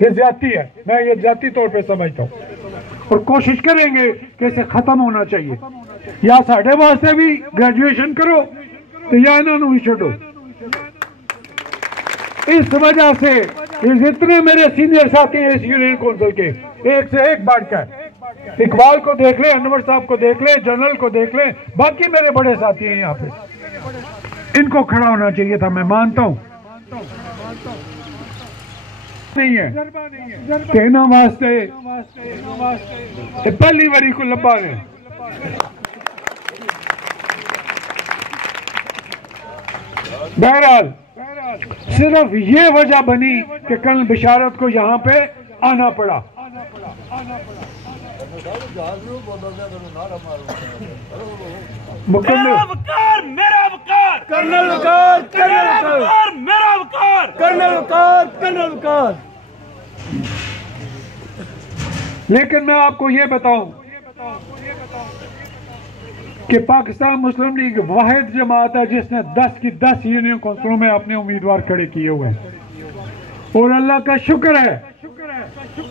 ये ज्यादती है, मैं ये ज्यादती तौर पे समझता हूँ, और कोशिश करेंगे कि इसे खत्म होना चाहिए। या साढ़े वास्ते भी ग्रेजुएशन करो तो या इन्होंने भी छोड़ो। इस वजह से जितने मेरे सीनियर साथी हैं इस यूनियन काउंसिल के, एक से एक बढ़कर, इकबाल को देख ले, अनवर साहब को देख ले, जनरल को देख ले, बाकी मेरे बड़े साथी हैं यहाँ पे, इनको खड़ा होना चाहिए था। मैं मानता हूँ नहीं है कहना वास्ते पहली बारी को लब्बा ने। बहरहाल सिर्फ ये वजह बनी कि कर्नल बिशारत को यहाँ पे आना पड़ा। मेरा वकार, मेरा वकार, कर्नल वकार, कर्नल वकार, मेरा वकार, कर्नल वकार, कर्नल वकार। लेकिन मैं आपको ये बताऊं कि पाकिस्तान मुस्लिम लीग वाहिद जमात है जिसने 10 की 10 यूनियन काउंसिलों में अपने उम्मीदवार खड़े किए हुए हैं, और अल्लाह का शुक्र है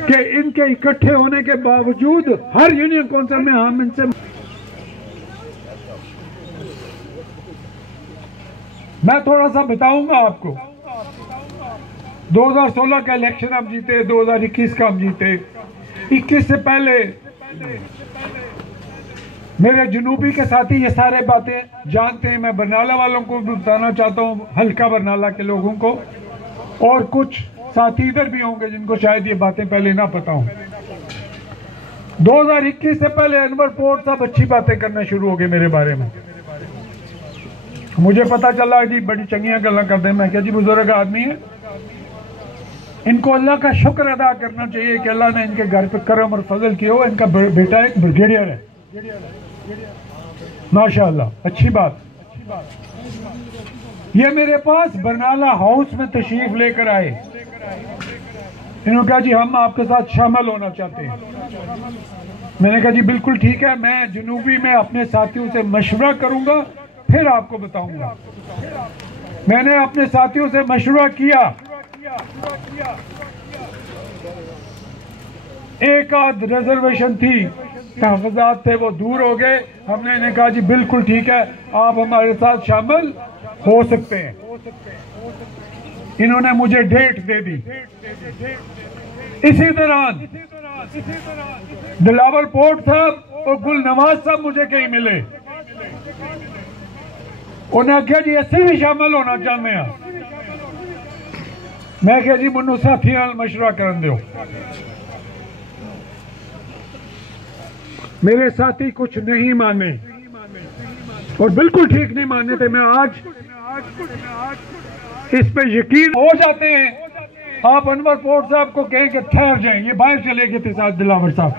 कि इनके इकट्ठे होने के बावजूद हर यूनियन काउंसिल में हम इनसे, मैं थोड़ा सा बताऊंगा आपको। 2016 का इलेक्शन हम जीते, 2021 का हम जीते, 21 से पहले मेरे जुनूबी के साथी ये सारे बातें जानते हैं। मैं बरनाला वालों को भी बताना चाहता हूँ, हल्का बरनाला के लोगों को, और कुछ साथी इधर भी होंगे जिनको शायद ये बातें पहले ना पता हो। 2021 से पहले अनवर पोर्ट साहब अच्छी बातें करना शुरू हो गए मेरे बारे में। मुझे पता चला जी बड़ी चंगियां गल्ला करते हैं। मैं क्या जी बुजुर्ग आदमी है, इनको अल्लाह का शुक्र अदा करना चाहिए कि अल्लाह ने इनके घर पे करम और फजल किया हो। इनका बेटा एक ब्रिगेडियर है, माशाअल्लाह, अच्छी बात। ये मेरे पास बरनाला हाउस में तशरीफ लेकर आए। इन्होंने कहा जी हम आपके साथ शामिल होना चाहते हैं। मैंने कहा जी बिल्कुल ठीक है, मैं जुनूबी में अपने साथियों से मशवरा करूंगा फिर आपको बताऊंगा। मैंने अपने साथियों से मशवरा किया, एक आध रिजर्वेशन थी, तहफ़्फ़ुज़ात थे, वो दूर हो गए। हमने इन्हें कहा जी बिल्कुल ठीक है, आप हमारे साथ शामिल हो सकते हैं। इन्होंने मुझे डेट दे दी। इसी दौरान दिलावर पोर्ट साहब और गुल नवाज साहब मुझे कहीं मिले। उन्हें आख्या जी असी भी शामिल होना चाहते हैं। मैं क्या जी मैनू साथी मशवरा करन दो। मेरे साथी कुछ नहीं माने और बिल्कुल ठीक नहीं माने थे। मैं आज इस पे यकीन हो जाते हैं। आप अनवर पोर्ट साहब को कहें कि ठहर जाएं, ये बाहर चले गए थे साथ दिलावर साहब।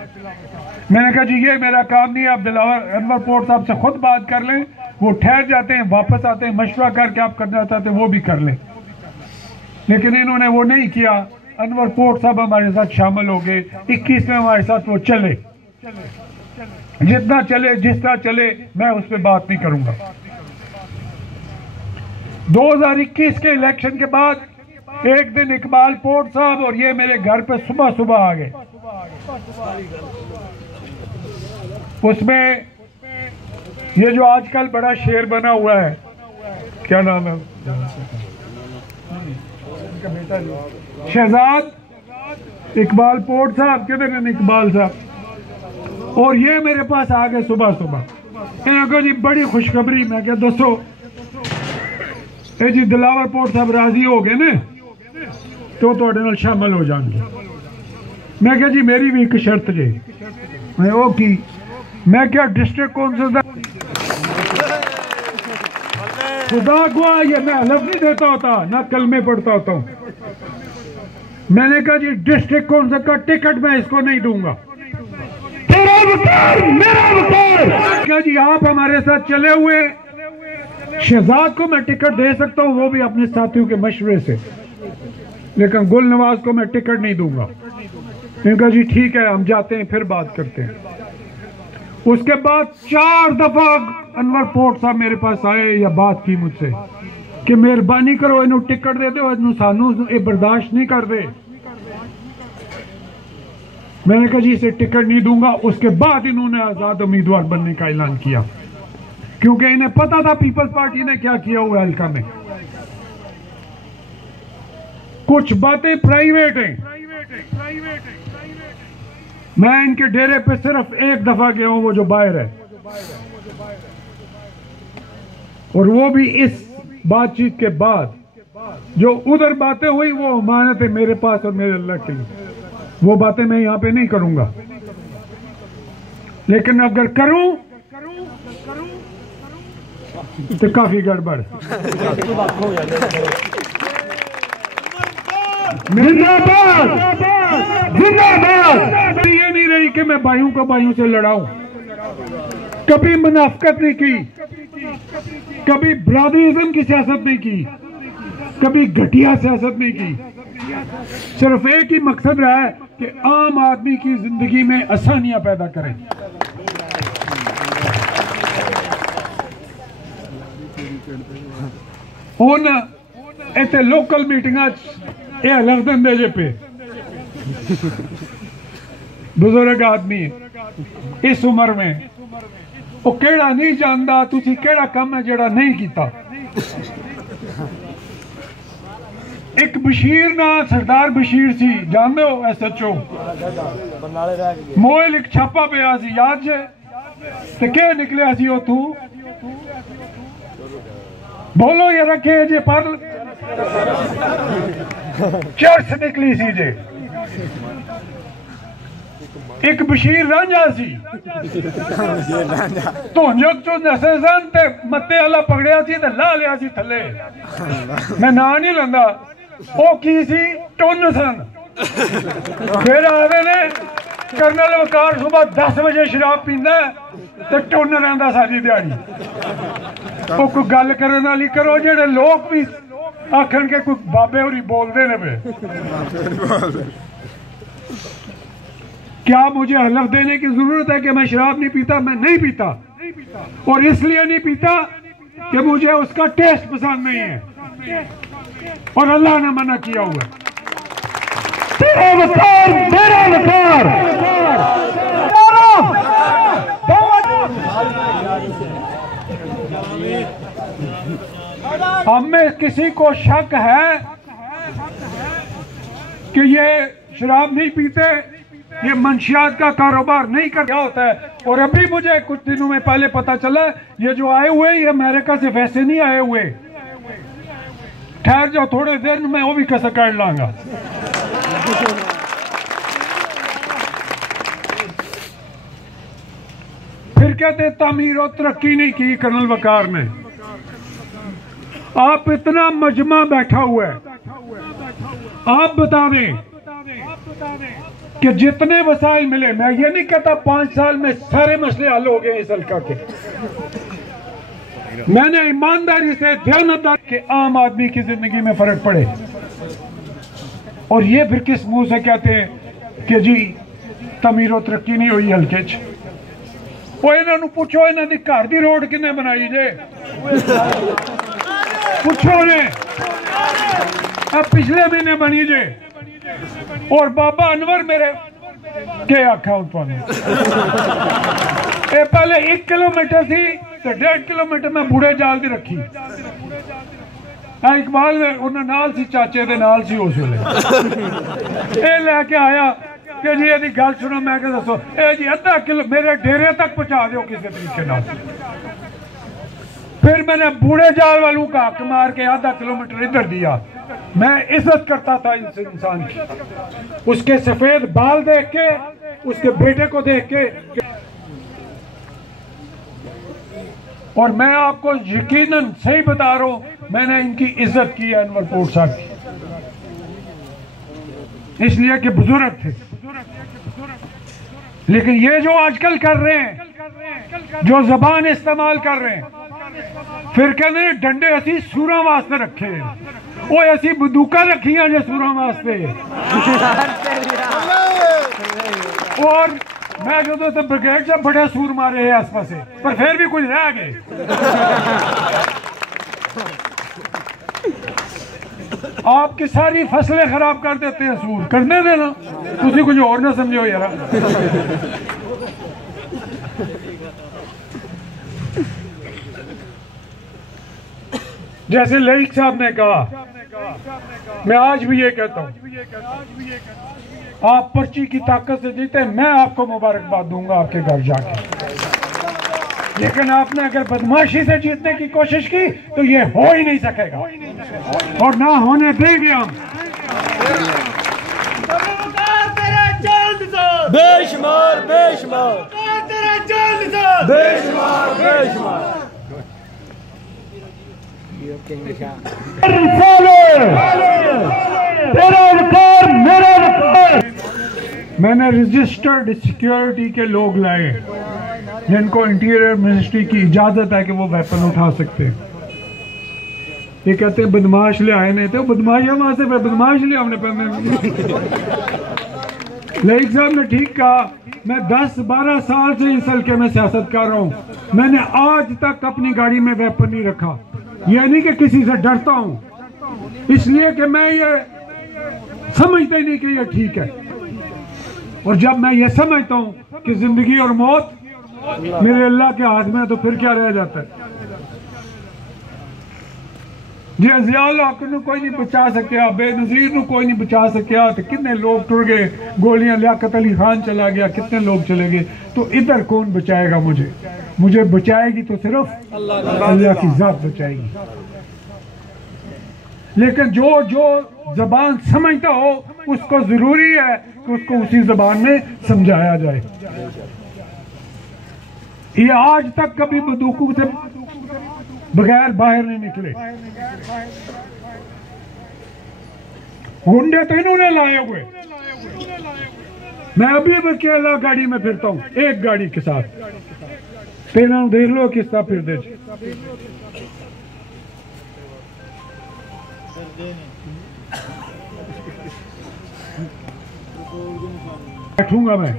मैंने कहा जी ये मेरा काम नहीं है, आप दिलावर अनवर पोर्ट साहब से खुद बात कर लें। वो ठहर जाते हैं, वापस आते हैं, मशवरा करके आप करना चाहते हैं वो भी कर लें। लेकिन इन्होंने वो नहीं किया। अनवर पोर्ट साहब हमारे साथ शामिल हो गए। 21 में हमारे साथ वो चले, जितना चले जिस तरह चले, मैं उस पर बात नहीं करूंगा। 2021 के इलेक्शन के बाद एक दिन इकबाल पोर्ट साहब और ये मेरे घर पे सुबह सुबह आ गए। उसमें ये जो आजकल बड़ा शेर बना हुआ है, क्या नाम है बेटा, शहजाद इकबाल पोर्ट साहब, किधर है इकबाल साहब, और ये मेरे पास आ गए सुबह सुबह। इन्होंने जी बड़ी खुशखबरी। मैं क्या दसो? जी दिलावर पोर्ट साहब राजी हो गए ने तो तुहाडे नाल शामिल हो जाएंगे। मैं क्या जी मेरी भी एक शर्त जे। मैं वो की, मैं क्या डिस्ट्रिक्ट काउंसिल का खुदा गवाह, ये मैं हलफ नहीं देता होता ना कलमे पढ़ता होता हूँ। मैंने कहा जी डिस्ट्रिक्ट काउंसिल का टिकट मैं इसको नहीं दूंगा। तेरा वकार, मेरा वकार। क्या जी आप हमारे साथ चले हुए, शहजाद को मैं टिकट दे सकता हूँ, वो भी अपने साथियों के मशवरे से, लेकिन गुल नवाज को मैं टिकट नहीं दूंगा। इनका जी ठीक है, हम जाते हैं फिर बात करते हैं। उसके बाद 4 दफा अनवर पोर्ट साहब मेरे पास आए या बात की मुझसे कि मेहरबानी करो इन्हों टिकट दे दो, सानू ये बर्दाश्त नहीं कर दे। मैंने कहा जी इसे टिकट नहीं दूंगा। उसके बाद इन्होंने आजाद उम्मीदवार बनने का ऐलान किया, क्योंकि इन्हें पता था पीपल्स पार्टी ने क्या किया हुआ हल्का में। कुछ बातें प्राइवेट हैं। मैं इनके डेरे पे सिर्फ एक दफा गया हूं, वो जो बाहर है, और वो भी इस बातचीत के बाद। जो उधर बातें हुई वो अमानत है मेरे पास और मेरे अल्लाह के लिए, वो बातें मैं यहां पे नहीं करूंगा। लेकिन अगर करूं तो काफी गड़बड़। जिंदाबाद जिंदाबाद। ये नहीं रही कि मैं भाइयों को भाइयों से लड़ाऊं, कभी मुनाफिकत नहीं की, कभी ब्रादरिज्म की सियासत नहीं की, कभी घटिया सियासत नहीं की। सिर्फ एक ही मकसद रहा है कि आम आदमी की जिंदगी में आसानियां पैदा करें। उन इतने लोकल मीटिंग यह लख देंगे जे पे बुजुर्ग आदमी इस उम्र में वो केड़ा नहीं जानता तुसी केड़ा काम है जेड़ा नहीं किया। एक बशीर ना सरदार बशीर सी जानते हो SHO मोल एक छापा पिया सी याद जे ते क्या निकलिया सी ओ तू बोलो ये रखे जे पर चर्च निकली सी जे। एक बशीर रांझा सी धुंजक चो नसे सन ते मत्ते आला पकड़िया सी ते ला लिया सी थले। मैं ना नहीं लंदा ओ की सी टुन सन। फिर आवे ने कर्नल वकार सुबह 10 बजे शराब पींदा ते टुन रहिंदा सारी दिहाड़ी। ओ कोई गल करन वाली करो जेड़े लोग भी आखन के कोई बाबे होरी बोलते ने पे। क्या मुझे हलफ देने की जरूरत है कि मैं शराब नहीं पीता? मैं नहीं पीता, और इसलिए नहीं पीता कि मुझे उसका टेस्ट पसंद नहीं है, और अल्लाह ने मना किया हुआ है। तेरा वकार मेरा वकार। हमें किसी को शक है कि ये शराब नहीं पीते, ये मंशियात का कारोबार नहीं कर क्या होता है। और अभी मुझे कुछ दिनों में पहले पता चला ये जो आए हुए ये अमेरिका से वैसे नहीं आए हुए। ठहर जाओ थोड़े देर में वो भी कैसे कर लाऊंगा। फिर कहते तामीर और तरक्की नहीं की कर्नल वकार ने। आप इतना मजमा बैठा हुआ है, आप बता दें कि जितने वसाइल मिले, मैं ये नहीं कहता 5 साल में सारे मसले हल हो गए इस हल्का के। मैंने ईमानदारी से ध्यानदार के आम आदमी की जिंदगी में फर्क पड़े। और ये फिर किस मुंह से कहते हैं कि जी तमीरो तरक्की नहीं हुई हल्के च। वो इन्होंने पूछो इन्होंने घर की रोड किन्ने बनाई जे, पूछो ने पिछले महीने बनी जे। और बाबा अनवर मेरे के आखा पहले 1 किलोमीटर थी तो 1.5 किलोमीटर में बूढ़े जाल दी रखी। इकबाल उन्हें नाल सी चाचे दे नाल सी उस वेले लैके आया कि जी यदि गल सुनो। मैं क्या दसो ये जी आधा किलो मेरे डेरे तक पहुंचा दो किसी तरीके ना। फिर मैंने बूढ़े जाल वालों का हक मार के आधा किलोमीटर इधर दिया। मैं इज्जत करता था इस इंसान की, उसके सफेद बाल देख के, उसके बेटे को देख के। और मैं आपको यकीनन सही बता रहा हूं, मैंने इनकी इज्जत की है अनवर पोर्ट साहब की, इसलिए कि बुजुर्ग थे। लेकिन ये जो आजकल कर रहे हैं, जो जबान इस्तेमाल कर रहे हैं, फिर कहते डंडे असी सूरा वास्ते रखे, वो ऐसी बंदूका रखियां जो सूरा वास्ते। और मैं जो तो ब्रिगेड से बड़े सूर मारे हैं आस पास, पर फिर भी कुछ रह गए। आपकी सारी फसलें खराब कर देते हैं सूर। करने देना, तुझे कुछ और ना समझो यार। जैसे लईक साहब ने कहा, मैं आज भी ये कहता हूं, आप पर्ची की ताकत से जीते, मैं आपको मुबारकबाद दूंगा आपके घर जाके। लेकिन आपने अगर बदमाशी से जीतने की कोशिश की तो ये हो ही नहीं सकेगा और ना होने देंगे हम। बेशुमार बेशुमार बेशुमार बेशुमार तेरा अधिकार मेरा अधिकार। मैंने रजिस्टर्ड सिक्योरिटी के लोग लाए जिनको इंटीरियर मिनिस्ट्री की इजाजत है कि वो वेपन उठा सकते हैं। ये कहते हैं बदमाश ले आए नहीं थे, बदमाश वहां से बदमाश ले हमने लईक साहब ने ठीक कहा। मैं 10-12 साल से इस हल्के में सियासत कर रहा हूं, मैंने आज तक अपनी गाड़ी में वेपन नहीं रखा। यह नहीं कि किसी से डरता हूं, इसलिए कि मैं ये समझता ही नहीं कि ये ठीक है। और जब मैं ये समझता हूं कि जिंदगी और मौत मेरे अल्लाह के हाथ में है, तो फिर क्या रह जाता है। जे ज़ियाउल हक नूं कोई नहीं बचा सकिया, बेनज़ीर नूं कोई नहीं बचा सकिया, तो कितने लोग टुर गए, गोलियां लियाकत अली खान चला गया, कितने लोग चले गए। तो इधर कौन बचाएगा मुझे? मुझे बचाएगी तो सिर्फ अल्लाह की ज़ात बचाएगी। लेकिन जो जो जबान समझता हो उसको जरूरी है कि उसको उसी जबान में समझाया जाए। ये आज तक कभी बंदूकों से बगैर बाहर नहीं निकले। गुंडे तो इन्होंने लाए हुए। मैं अभी भी अकेला गाड़ी में फिरता हूँ, एक गाड़ी के साथ। तेना देख लो किस तरह फिर दे। बैठूंगा मैं,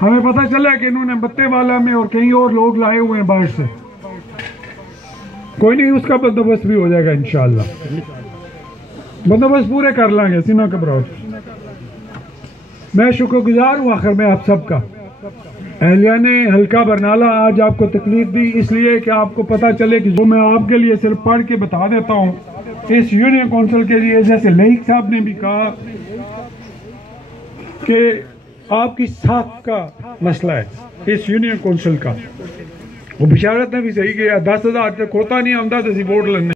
हमें पता चला कि इन्होंने बत्ते वाला में और कहीं और लोग लाए हुए हैं बाहर से। कोई नहीं, उसका बंदोबस्त भी हो जाएगा इंशाअल्लाह। बंदोबस्त पूरे कर लाएंगे, सीना घबराओ। मैं शुक्रगुजार हूँ आखिर में आप सबका। अहलिया ने हल्का बरनाला आज आपको तकलीफ दी, इसलिए कि आपको पता चले कि जो मैं आपके लिए सिर्फ पढ़ के बता देता हूँ। इस यूनियन काउंसिल के लिए, जैसे लईक साहब ने भी कहा कि आपकी साख का मसला है इस यूनियन काउंसिल का, वो बिशारत ने भी सही किया। 10,000 तक होता नहीं आमदा तो वोट लेने।